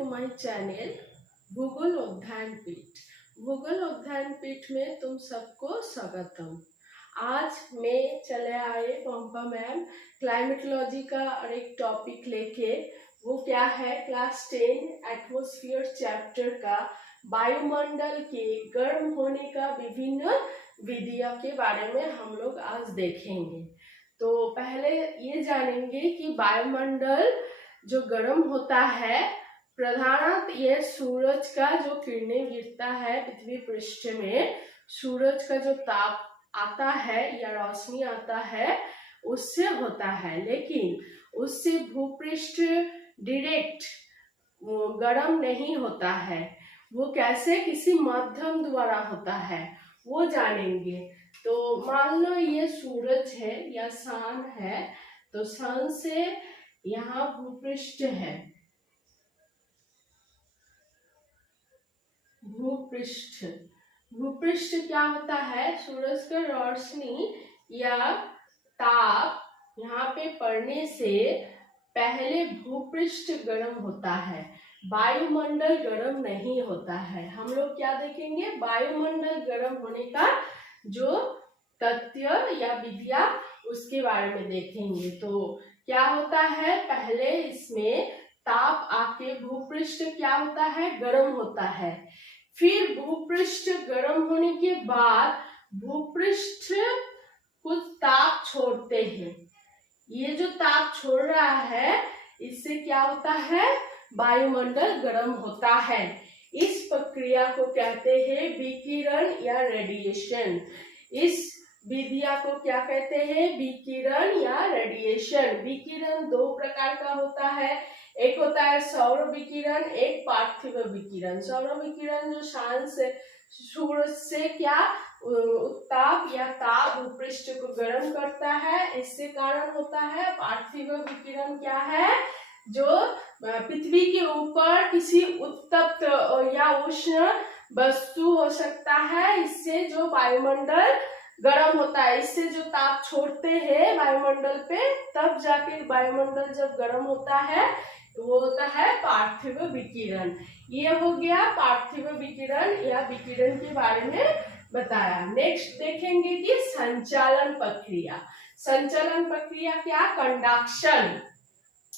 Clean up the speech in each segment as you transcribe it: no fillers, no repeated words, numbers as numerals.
To my channel भूगोल अध्ययन पीठ। भूगोल अध्ययन पीठ में तुम सबको स्वागतम। आज मैं चले आए पंपा मैम क्लाइमेटोलॉजी का और एक टॉपिक लेके, वो क्या है क्लास 10 एटमॉस्फेयर चैप्टर का वायुमंडल के गर्म होने का विभिन्न विधियों के बारे में हम लोग आज देखेंगे। तो पहले ये जानेंगे कि वायुमंडल जो गर्म होता है प्रधानतः ये सूरज का जो किरणें गिरता है पृथ्वी पृष्ठ में, सूरज का जो ताप आता है या रोशनी आता है उससे होता है, लेकिन उससे भूपृष्ठ डायरेक्ट गर्म नहीं होता है। वो कैसे किसी माध्यम द्वारा होता है वो जानेंगे। तो मान लो ये सूरज है या सन है, तो सन से यहाँ भूपृष्ठ है, भूपृष्ठ क्या होता है, सूरज का रोशनी या ताप यहाँ पे पड़ने से पहले भूपृष्ठ गर्म होता है, वायुमंडल गर्म नहीं होता है। हम लोग क्या देखेंगे, वायुमंडल गर्म होने का जो तथ्य या विधिया उसके बारे में देखेंगे। तो क्या होता है, पहले इसमें ताप आके भूपृष्ठ क्या होता है, गर्म होता है। फिर भूपृष्ठ गर्म होने के बाद भूपृष्ठ कुछ ताप छोड़ते हैं। ये जो ताप छोड़ रहा है इससे क्या होता है, वायुमंडल गर्म होता है। इस प्रक्रिया को कहते हैं विकिरण या रेडिएशन। इस विधिया को क्या कहते हैं, विकिरण या रेडिएशन। विकिरण दो प्रकार का होता है, एक होता है सौर विकिरण, एक पार्थिव विकिरण। सौर विकिरण जो सन से सूरज से क्या उत्ताप या ताप भूपृष्ठ को गर्म करता है, इससे कारण होता है। पार्थिव विकिरण क्या है, जो पृथ्वी के ऊपर किसी उत्तप्त या उष्ण वस्तु हो सकता है, इससे जो वायुमंडल गर्म होता है, इससे जो ताप छोड़ते हैं वायुमंडल पे, तब जाके वायुमंडल जब गर्म होता है वो होता है पार्थिव विकिरण। ये हो गया पार्थिव विकिरण या विकिरण के बारे में बताया। नेक्स्ट देखेंगे कि संचालन प्रक्रिया। संचालन प्रक्रिया क्या, कंडक्शन।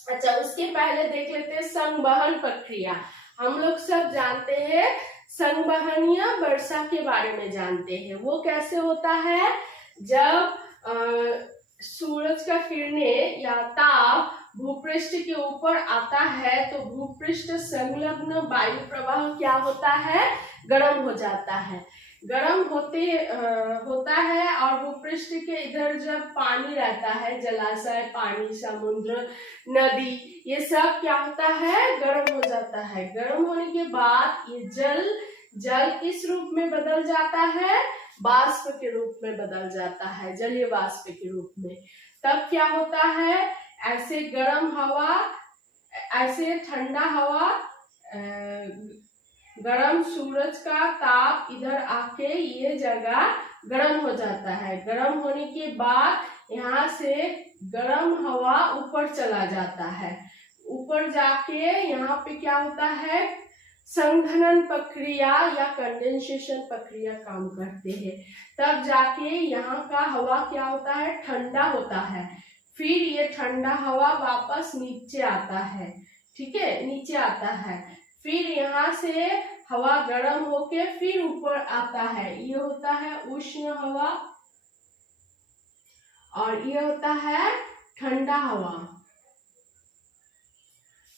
अच्छा, उसके पहले देख लेते हैं संवहन प्रक्रिया। हम लोग सब जानते हैं संवहनीय वर्षा के बारे में जानते हैं। वो कैसे होता है, जब सूरज का किरणें या ताप भूपृष्ठ के ऊपर आता है तो भूपृष्ठ संलग्न वायु प्रवाह क्या होता है, गर्म हो जाता है। गर्म होता है और भूपृष्ठ के इधर जब पानी रहता है, जलाशय, पानी, समुद्र, नदी, ये सब क्या होता है, गर्म हो जाता है। गर्म होने के बाद ये जल किस रूप में बदल जाता है, वाष्प के रूप में बदल जाता है, जलीय वाष्प के रूप में। तब क्या होता है, ऐसे गर्म हवा, ऐसे ठंडा हवा, गर्म सूरज का ताप इधर आके ये जगह गर्म हो जाता है। गर्म होने के बाद यहाँ से गर्म हवा ऊपर चला जाता है। ऊपर जाके यहाँ पे क्या होता है, संघनन प्रक्रिया या कंडेंसेशन प्रक्रिया काम करते हैं। तब जाके यहाँ का हवा क्या होता है, ठंडा होता है। फिर ये ठंडा हवा वापस नीचे आता है, ठीक है, नीचे आता है। फिर यहाँ से हवा गर्म होके फिर ऊपर आता है, ये होता है उष्ण हवा और ये होता है ठंडा हवा।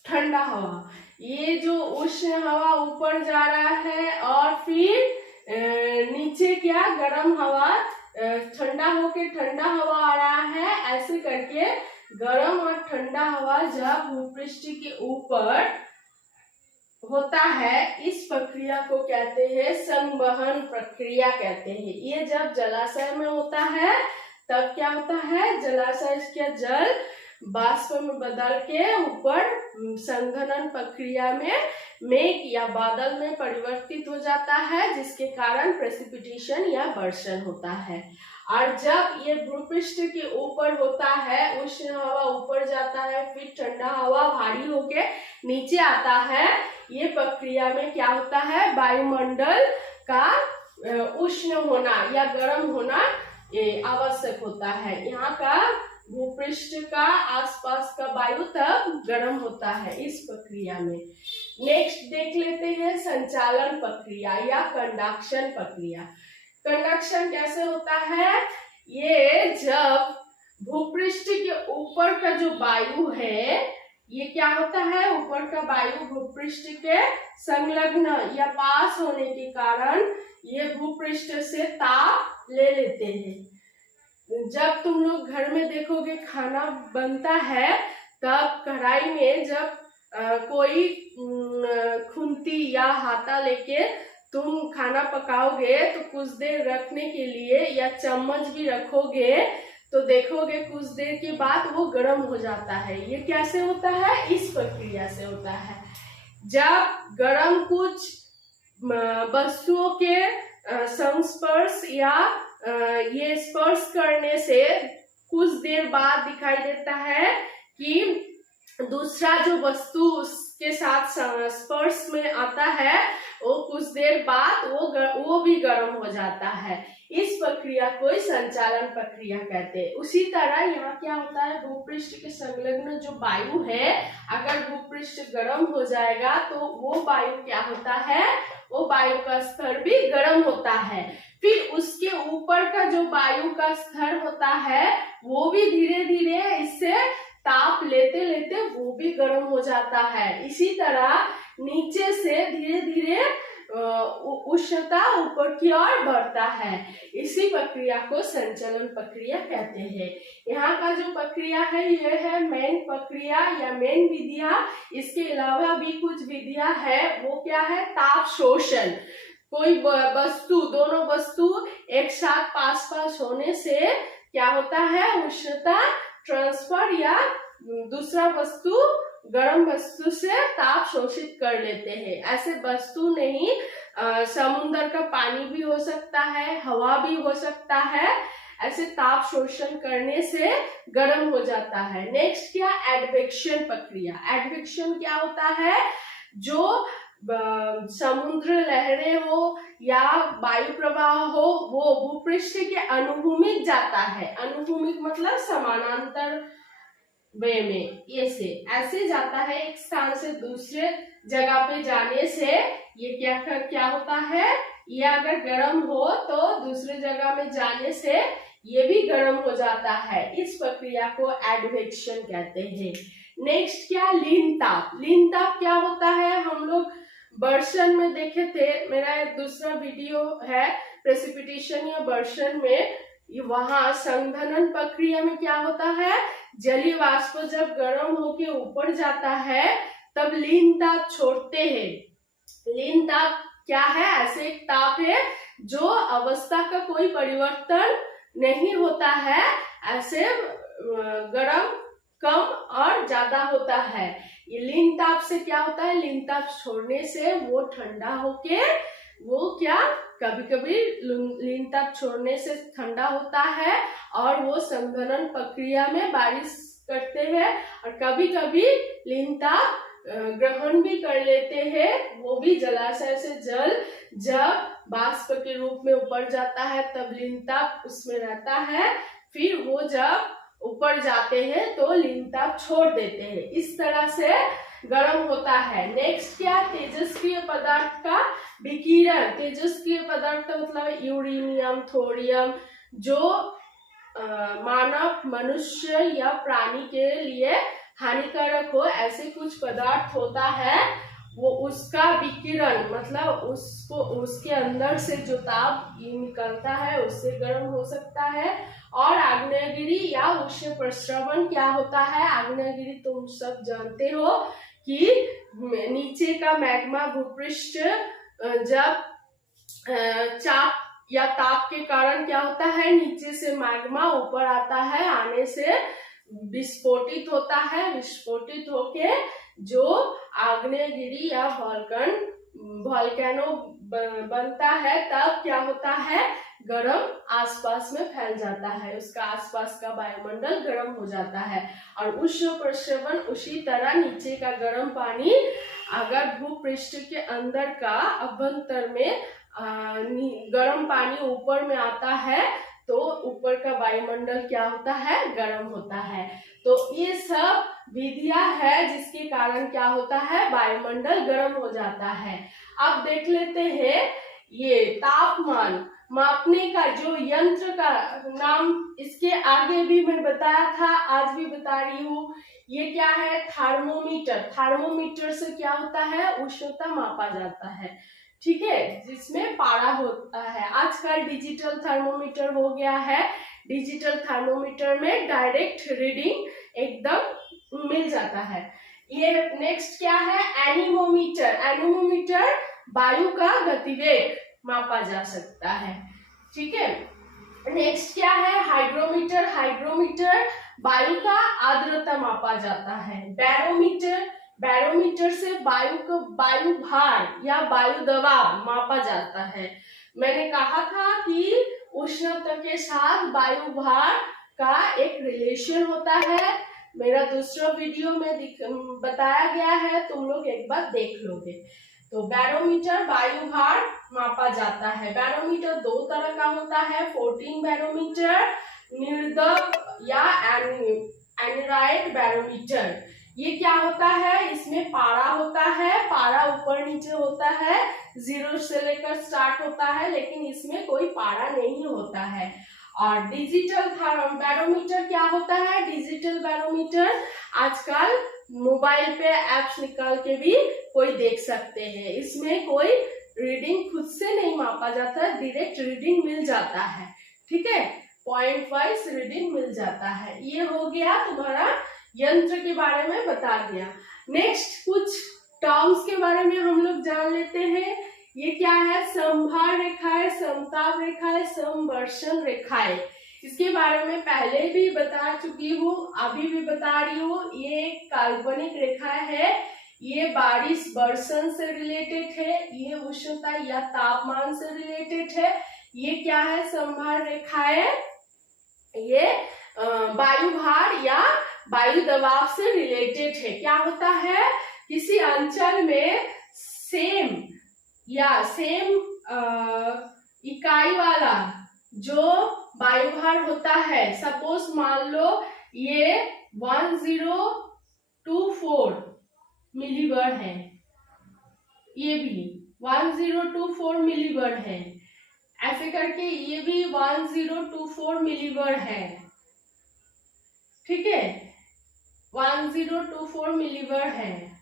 ठंडा हवा, ये जो उष्ण हवा ऊपर जा रहा है और फिर नीचे क्या गर्म हवा, ठंडा होके ठंडा हवा आ रहा है। ऐसे करके गर्म और ठंडा हवा जब भूपृष्ठ के ऊपर होता है, इस प्रक्रिया को कहते हैं संवहन प्रक्रिया कहते हैं। ये जब जलाशय में होता है तब क्या होता है, जलाशय का जल वाष्प में बदल के ऊपर संघनन प्रक्रिया में मेघ या बादल में परिवर्तित हो जाता है, जिसके कारण प्रेसिपिटेशन या वर्षण होता है। और जब ये भूपृष्ठ के ऊपर होता है, उष्ण हवा ऊपर जाता है, फिर ठंडा हवा भारी होके नीचे आता है। ये प्रक्रिया में क्या होता है, वायुमंडल का उष्ण होना या गर्म होना आवश्यक होता है। यहाँ का भूपृष्ठ का आसपास का वायु तब गर्म होता है इस प्रक्रिया में। नेक्स्ट देख लेते हैं संचालन प्रक्रिया या कंडक्शन प्रक्रिया। कंडक्शन कैसे होता है, ये जब भूपृष्ठ के ऊपर का जो वायु है, ये क्या होता है, ऊपर का वायु भूपृष्ठ के संलग्न या पास होने के कारण ये भूपृष्ठ से ताप ले लेते हैं। जब तुम लोग घर में देखोगे खाना बनता है, तब कढ़ाई में जब कोई खुंती या हाथा लेके तुम खाना पकाओगे तो कुछ देर रखने के लिए या चम्मच भी रखोगे तो देखोगे कुछ देर के बाद वो गर्म हो जाता है। ये कैसे होता है, इस प्रक्रिया से होता है। जब गर्म कुछ वस्तुओं के संस्पर्श या ये स्पर्श करने से कुछ देर बाद दिखाई देता है कि दूसरा जो वस्तु उसके साथ स्पर्श में आता है, वो कुछ देर बाद वो भी गर्म हो जाता है। इस प्रक्रिया को संचालन प्रक्रिया कहते हैं। उसी तरह यहाँ क्या होता है, भूपृष्ठ के संलग्न जो वायु है, अगर भूपृष्ठ गर्म हो जाएगा तो वो वायु क्या होता है, वो वायु का स्तर भी गर्म होता है। फिर उसके ऊपर का जो वायु का स्तर होता है, वो भी धीरे धीरे इससे ताप लेते लेते वो भी गर्म हो जाता है। इसी तरह नीचे से धीरे धीरे उष्णता ऊपर की ओर बढ़ता है। इसी प्रक्रिया को संचलन प्रक्रिया कहते हैं। यहाँ का जो प्रक्रिया है, यह है मेन प्रक्रिया या मेन विधियां। इसके अलावा भी कुछ विधियां है, वो क्या है, ताप शोषण। कोई वस्तु, दोनों वस्तु एक साथ पास पास होने से क्या होता है, उष्णता ट्रांसफर या दूसरा वस्तु गर्म वस्तु से ताप शोषित कर लेते हैं। ऐसे वस्तु नहीं, समुद्र का पानी भी हो सकता है, हवा भी हो सकता है। ऐसे ताप शोषण करने से गर्म हो जाता है। नेक्स्ट क्या, एडवेक्शन प्रक्रिया। एडवेक्शन क्या होता है, जो समुद्र लहरें हो या वायु प्रवाह हो, वो भूपृष्ठ के अनुभूमिक जाता है। अनुभूमिक मतलब समानांतर वे में, ये से ऐसे जाता है, एक स्थान से दूसरे जगह पे जाने से ये क्या होता है, ये अगर गर्म हो तो दूसरे जगह में जाने से ये भी गर्म हो जाता है। इस प्रक्रिया को एडवेक्शन कहते हैं। नेक्स्ट क्या, लीन ताप। लीन ताप क्या होता है, हम लोग वर्षन में देखे थे, मेरा दूसरा वीडियो है प्रेसिपिटेशन या वर्षन में, वहां संघनन प्रक्रिया में क्या होता है, जलीय वाष्प जब गर्म होके ऊपर जाता है तब लीन ताप छोड़ते हैं। लीन ताप क्या है, ऐसे एक ताप है जो अवस्था का कोई परिवर्तन नहीं होता है, ऐसे गर्म कम और ज्यादा होता है। ये लीन ताप से क्या होता है, लीन ताप छोड़ने से वो ठंडा होके वो क्या, कभी कभी लीन ताप छोड़ने से ठंडा होता है और वो संघनन प्रक्रिया में बारिश करते हैं, और कभी कभी लीन ताप ग्रहण भी कर लेते हैं। वो भी जलाशय से जल जब वाष्प के रूप में ऊपर जाता है तब लीन ताप उसमें रहता है, फिर वो जब ऊपर जाते हैं तो लीन ताप छोड़ देते हैं। इस तरह से गर्म होता है। नेक्स्ट क्या, तेजस्क्रिय पदार्थ का विकिरण। तेजस्क्रिय पदार्थ मतलब यूरेनियम, थोरियम, जो मानव, मनुष्य या प्राणी के लिए हानिकारक हो, ऐसे कुछ पदार्थ होता है, वो उसका विकिरण मतलब उसको, उसके अंदर से जो ताप निकलता है उससे गर्म हो सकता है। और आग्नेयगिरी या उष्ण प्रस्रवण क्या होता है, आग्नेयगिरी तुम सब जानते हो कि नीचे का मैग्मा भूपृष्ठ जब चाप या ताप के कारण क्या होता है, नीचे से मैग्मा ऊपर आता है, आने से विस्फोटित होता है। विस्फोटित होके जो आग्नेयगिरी या वॉल्केनो बनता है, तब क्या होता है, गर्म आसपास में फैल जाता है, उसका आसपास का वायुमंडल गर्म हो जाता है। और उष्ण प्रस्रवण उसी तरह नीचे का गर्म पानी अगर भूपृष्ठ के अंदर का अभ्यंतर में गर्म पानी ऊपर में आता है तो ऊपर का वायुमंडल क्या होता है, गर्म होता है। तो ये सब विधियां है जिसके कारण क्या होता है, वायुमंडल गर्म हो जाता है। अब देख लेते हैं ये तापमान मापने का जो यंत्र का नाम इसके आगे भी मैं बताया था, आज भी बता रही हूँ। ये क्या है, थर्मोमीटर। थर्मोमीटर से क्या होता है, उष्णता मापा जाता है, ठीक है, जिसमें पारा होता है। आजकल डिजिटल थर्मोमीटर हो गया है। डिजिटल थर्मोमीटर में डायरेक्ट रीडिंग एकदम मिल जाता है। ये नेक्स्ट क्या है, एनीमोमीटर। एनीमोमीटर वायु का गतिवेग मापा जा सकता है, ठीक है। नेक्स्ट क्या है, हाइग्रोमीटर। हाइग्रोमीटर वायु का आर्द्रता मापा जाता है। बैरोमीटर, बैरोमीटर से वायु को वायु भार या वायु दबाव मापा जाता है। मैंने कहा था कि उष्णता के साथ वायु भार का एक रिलेशन होता है, मेरा दूसरा वीडियो में बताया गया है, तुम लोग एक बार देख लोगे। तो बैरोमीटर वायु भार मापा जाता है। बैरोमीटर दो तरह का होता है, 14 बैरोमीटर, निर्दक या एनराइट बैरोमीटर। ये क्या होता है, इसमें पारा होता है, पारा ऊपर नीचे होता है, 0 से लेकर स्टार्ट होता है, लेकिन इसमें कोई पारा नहीं होता है। और डिजिटल बैरोमीटर क्या होता है, डिजिटल बैरोमीटर आजकल मोबाइल पे एप्स निकाल के भी कोई देख सकते हैं। इसमें कोई रीडिंग खुद से नहीं मापा जाता, डायरेक्ट रीडिंग मिल जाता है, ठीक है, पॉइंट वाइज रीडिंग मिल जाता है। ये हो गया तुम्हारा यंत्र के बारे में बता दिया। नेक्स्ट कुछ टर्म्स के बारे में हम लोग जान लेते हैं। ये क्या है, समभार रेखाएं, समताप रेखाएं, समवर्षण रेखाएं। इसके बारे में पहले भी बता चुकी हूँ, अभी भी बता रही हूँ। ये एक काल्पनिक रेखा है, ये बारिश वर्षण से रिलेटेड है, ये उष्णता या तापमान से रिलेटेड है। ये क्या है, समभार रेखाएं, ये वायु भार या वायु दबाव से रिलेटेड है। क्या होता है, किसी अंचल में सेम इकाई वाला जो वायुभार होता है, सपोज मान लो ये 1024 मिलीबर है, ये भी 1024 मिलीबर है, ऐसे करके ये भी 1024 मिलीबर है, ठीक है, 1024 मिलीबर है।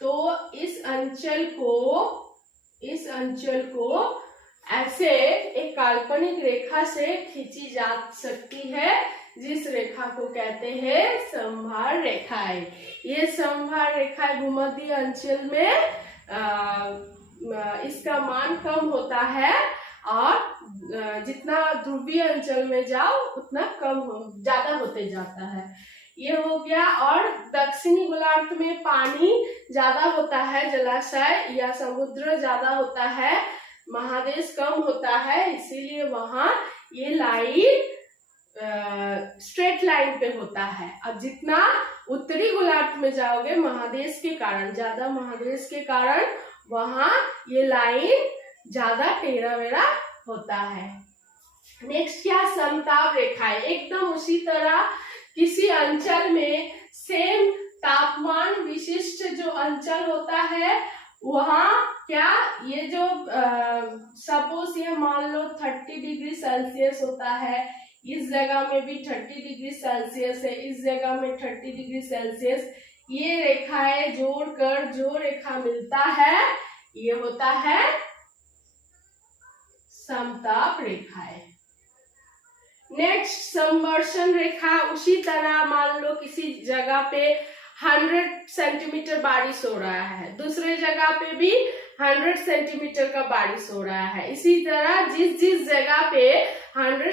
तो इस अंचल को ऐसे एक काल्पनिक रेखा से खींची जा सकती है, जिस रेखा को कहते हैं समभार रेखाएं। ये समभार रेखाएं भूमध्य अंचल में इसका मान कम होता है, और जितना ध्रुवीय अंचल में जाओ उतना ज्यादा होते जाता है। ये हो गया। और दक्षिणी गोलार्ध में पानी ज्यादा होता है, जलाशय या समुद्र ज्यादा होता है, महादेश कम होता है, इसीलिए वहां ये लाइन स्ट्रेट लाइन पे होता है। अब जितना उत्तरी गोलार्ध में जाओगे, महादेश के कारण, ज्यादा महादेश के कारण वहां ये लाइन ज्यादा टेढ़ा मेढ़ा होता है। नेक्स्ट क्या, समताप रेखाएं। एकदम उसी तरह किसी अंचल में सेम तापमान विशिष्ट जो अंचल होता है, वहां क्या, ये जो सपोज ये मान लो 30 डिग्री सेल्सियस होता है, इस जगह में भी 30 डिग्री सेल्सियस है, इस जगह में 30 डिग्री सेल्सियस, ये रेखाएं जोड़कर जो रेखा मिलता है ये होता है समताप रेखाएं। नेक्स्ट समवर्षण रेखा। उसी तरह मान लो किसी जगह पे 100 सेंटीमीटर बारिश हो रहा है, दूसरे जगह पे भी 100 सेंटीमीटर का बारिश हो रहा है। इसी तरह जिस जगह पे 100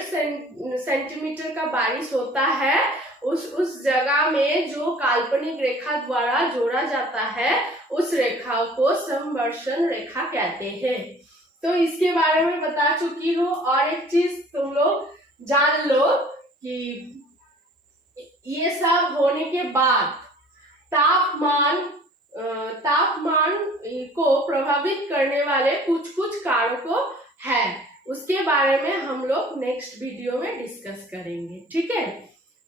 सेंटीमीटर का बारिश होता है, उस जगह में जो काल्पनिक रेखा द्वारा जोड़ा जाता है, उस रेखा को समवर्षण रेखा कहते हैं। तो इसके बारे में बता चुकी हूँ। और एक चीज तुम लोग जान लो कि ये सब होने के बाद तापमान को प्रभावित करने वाले कुछ कुछ कारकों है, उसके बारे में हम लोग नेक्स्ट वीडियो में डिस्कस करेंगे। ठीक है,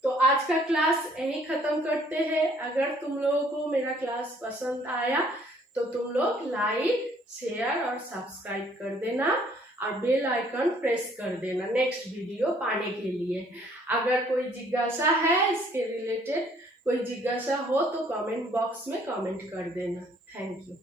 तो आज का क्लास यही खत्म करते हैं। अगर तुम लोगों को मेरा क्लास पसंद आया तो तुम लोग लाइक, शेयर और सब्सक्राइब कर देना और बेल आइकन प्रेस कर देना नेक्स्ट वीडियो पाने के लिए। अगर कोई जिज्ञासा है, इसके रिलेटेड कोई जिज्ञासा हो तो कमेंट बॉक्स में कमेंट कर देना। Thank you.